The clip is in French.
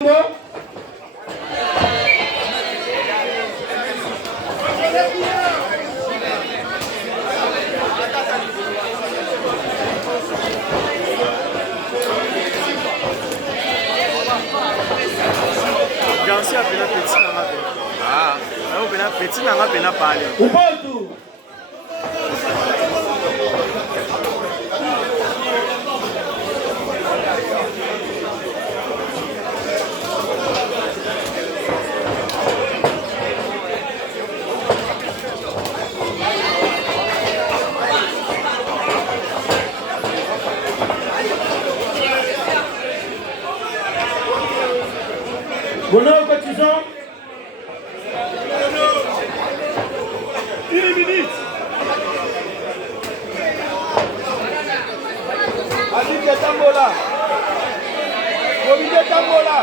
Gansi a pena petit na ngabe. Ah, eu pena petit na ngabe na pale. Ubuntu. Bonheur cotisant. 1 minute. Alicia Tambola. Comité Tambola.